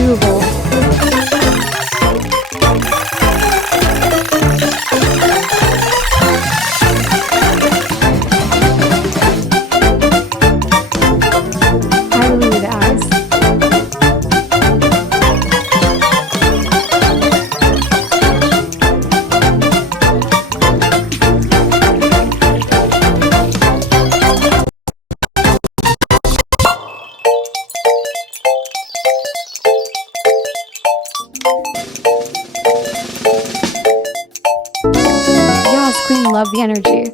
doable. I really need eyes. Yas Queen, love the energy.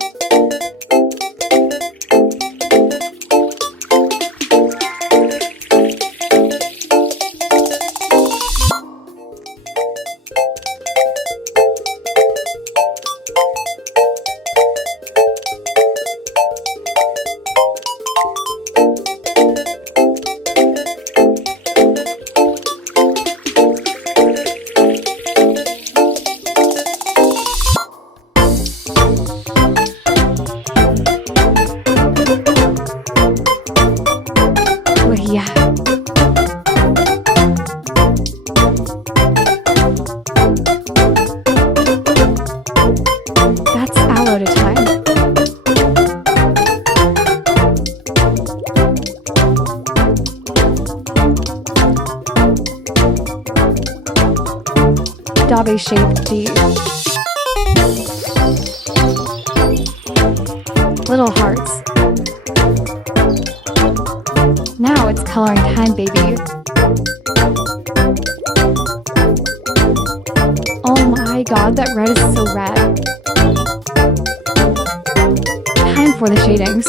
Yeah. That's aloe to time. Dabe shaped D. Little hearts. Now it's coloring time, baby. Oh my god, that red is so red. Time for the shadings.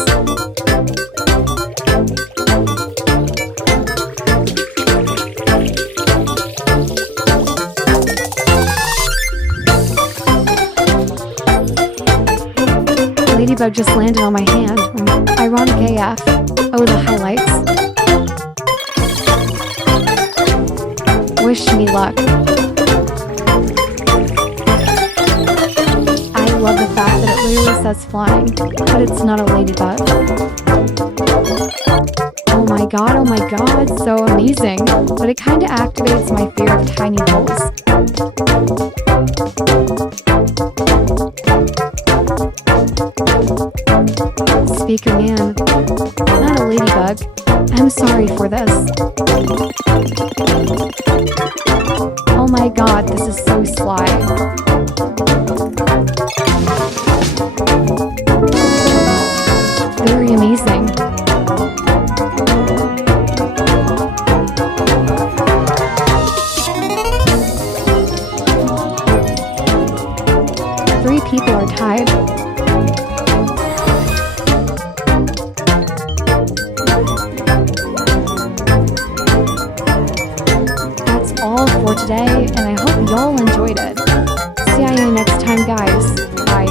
Ladybug just landed on my hand. Ironic AF. Oh, the highlights. Wish me luck. I love the fact that it literally says flying, but it's not a ladybug. Oh my god, so amazing. But it kinda activates my fear of tiny holes. Speaker man, not a ladybug. I'm sorry for this. Oh my god, this is so sly. Very amazing. Three people are tied. All for today, and I hope y'all enjoyed it. See you next time, guys. Bye.